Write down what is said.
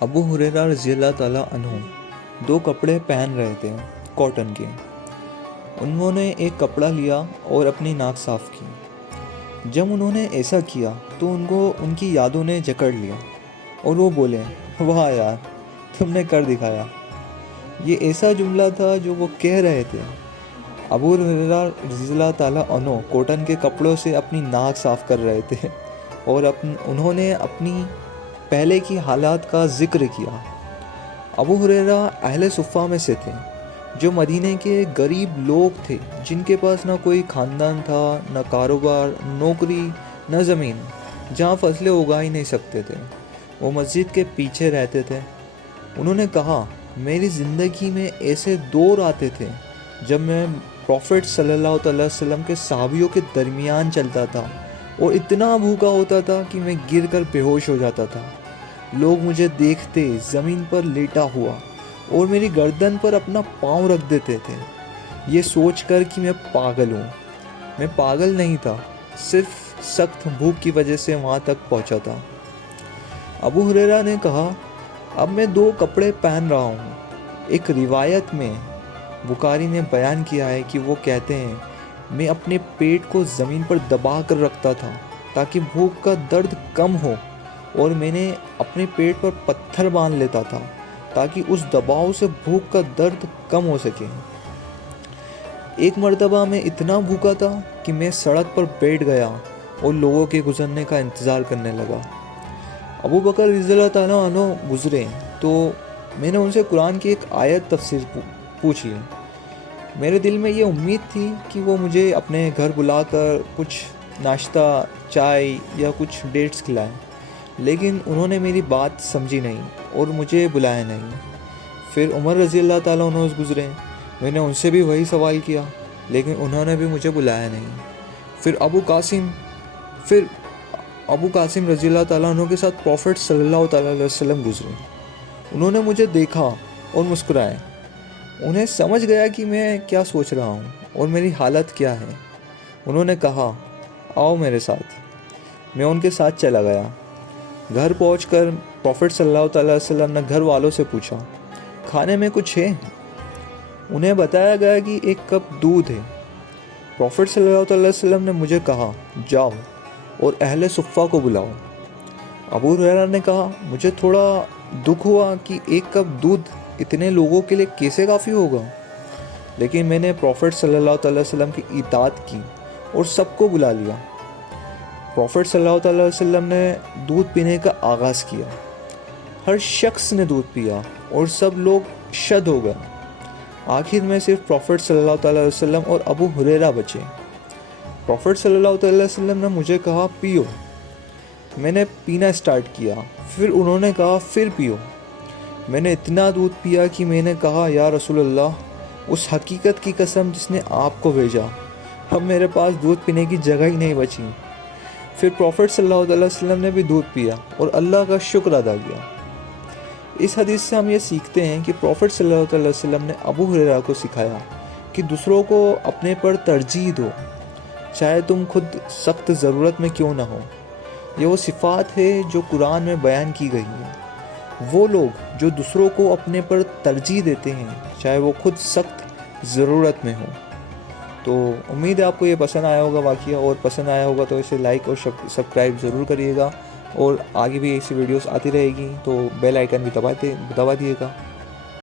ابو ہریرہ رضی اللہ تعالیٰ عنہ دو کپڑے پہن رہے تھے کاٹن کے۔ انہوں نے ایک کپڑا لیا اور اپنی ناک صاف کی۔ جب انہوں نے ایسا کیا تو ان کو ان کی یادوں نے جکڑ لیا اور وہ بولے، واہ یار، تم نے کر دکھایا۔ یہ ایسا جملہ تھا جو وہ کہہ رہے تھے۔ ابو ہریرہ رضی اللہ تعالیٰ عنہ کاٹن کے کپڑوں سے اپنی ناک صاف کر رہے تھے اور انہوں نے اپنی پہلے کی حالات کا ذکر کیا۔ ابو ہریرہ اہل صفہ میں سے تھے جو مدینے کے غریب لوگ تھے، جن کے پاس نہ کوئی خاندان تھا، نہ کاروبار، نوکری، نہ زمین، جہاں فصلیں اگا ہی نہیں سکتے تھے۔ وہ مسجد کے پیچھے رہتے تھے۔ انہوں نے کہا، میری زندگی میں ایسے دور آتے تھے جب میں پروفٹ صلی اللہ علیہ وسلم کے صحابیوں کے درمیان چلتا تھا اور اتنا بھوکا ہوتا تھا کہ میں گر کر بے ہوش ہو جاتا تھا۔ لوگ مجھے دیکھتے زمین پر لیٹا ہوا اور میری گردن پر اپنا پاؤں رکھ دیتے تھے، یہ سوچ کر کہ میں پاگل ہوں۔ میں پاگل نہیں تھا، صرف سخت بھوک کی وجہ سے وہاں تک پہنچا تھا۔ ابو ہریرہ نے کہا، اب میں دو کپڑے پہن رہا ہوں۔ ایک روایت میں بخاری نے بیان کیا ہے کہ وہ کہتے ہیں، میں اپنے پیٹ کو زمین پر دبا کر رکھتا تھا تاکہ بھوک کا درد کم ہو، اور میں نے اپنے پیٹ پر پتھر باندھ لیتا تھا تاکہ اس دباؤ سے بھوک کا درد کم ہو سکے۔ ایک مرتبہ میں اتنا بھوکا تھا کہ میں سڑک پر بیٹھ گیا اور لوگوں کے گزرنے کا انتظار کرنے لگا۔ ابو بکر رضی اللہ تعالیٰ عنہ گزرے تو میں نے ان سے قرآن کی ایک آیت تفسیر پوچھ لی۔ میرے دل میں یہ امید تھی کہ وہ مجھے اپنے گھر بلا کر کچھ ناشتہ، چائے یا کچھ ڈیٹس کھلائیں، لیکن انہوں نے میری بات سمجھی نہیں اور مجھے بلایا نہیں۔ پھر عمر رضی اللہ تعالیٰ عنہ گزرے، میں نے ان سے بھی وہی سوال کیا، لیکن انہوں نے بھی مجھے بلایا نہیں۔ پھر ابو قاسم رضی اللہ تعالیٰ عنہ کے ساتھ پروفٹ صلی اللہ تعالیٰ علیہ وسلم گزرے۔ انہوں نے مجھے دیکھا اور مسکرائے۔ انہیں سمجھ گیا کہ میں کیا سوچ رہا ہوں اور میری حالت کیا ہے۔ انہوں نے کہا، آؤ میرے ساتھ۔ میں ان کے ساتھ چلا گیا۔ گھر پہنچ کر پروفٹ صلی اللہ تعالیٰ علیہ وسلم نے گھر والوں سے پوچھا، کھانے میں کچھ ہے؟ انہیں بتایا گیا کہ ایک کپ دودھ ہے۔ پروفٹ صلی اللہ علیہ وسلم نے مجھے کہا، جاؤ اور اہل صفہ کو بلاؤ۔ ابو ہریرہ نے کہا، مجھے تھوڑا دکھ ہوا کہ ایک کپ دودھ اتنے لوگوں کے لیے کیسے کافی ہوگا، لیکن میں نے پروفٹ صلی اللہ علیہ وسلم کی اطاعت کی اور سب کو بلا لیا۔ پروفٹ صلی اللہ علیہ وسلم نے دودھ پینے کا آغاز کیا۔ ہر شخص نے دودھ پیا اور سب لوگ شد ہو گئے۔ آخر میں صرف پروفٹ صلی اللہ علیہ وسلم اور ابو ہریرہ بچے۔ پروفٹ صلی اللہ علیہ وسلم نے مجھے کہا، پیو۔ میں نے پینا سٹارٹ کیا۔ پھر انہوں نے کہا، پھر پیو۔ میں نے اتنا دودھ پیا کہ میں نے کہا، یا رسول اللہ، اس حقیقت کی قسم جس نے آپ کو بھیجا، اب میرے پاس دودھ پینے کی جگہ ہی نہیں بچی۔ پھر پروفٹ صلی اللہ علیہ وسلم نے بھی دودھ پیا اور اللہ کا شکر ادا کیا۔ اس حدیث سے ہم یہ سیکھتے ہیں کہ پروفٹ صلی اللہ علیہ وسلم نے ابو ہریرہ کو سکھایا کہ دوسروں کو اپنے پر ترجیح دو، چاہے تم خود سخت ضرورت میں کیوں نہ ہو۔ یہ وہ صفات ہے جو قرآن میں بیان کی گئی ہے۔ وہ لوگ جو دوسروں کو اپنے پر ترجیح دیتے ہیں، چاہے وہ خود سخت ضرورت میں ہوں۔ تو امید ہے آپ کو یہ پسند آیا ہوگا واقعہ، اور پسند آیا ہوگا تو اسے لائک اور سبسکرائب ضرور کریے گا، اور آگے بھی ایسی ویڈیوز آتی رہے گی تو بیل آئیکن بھی دبا دیے گا۔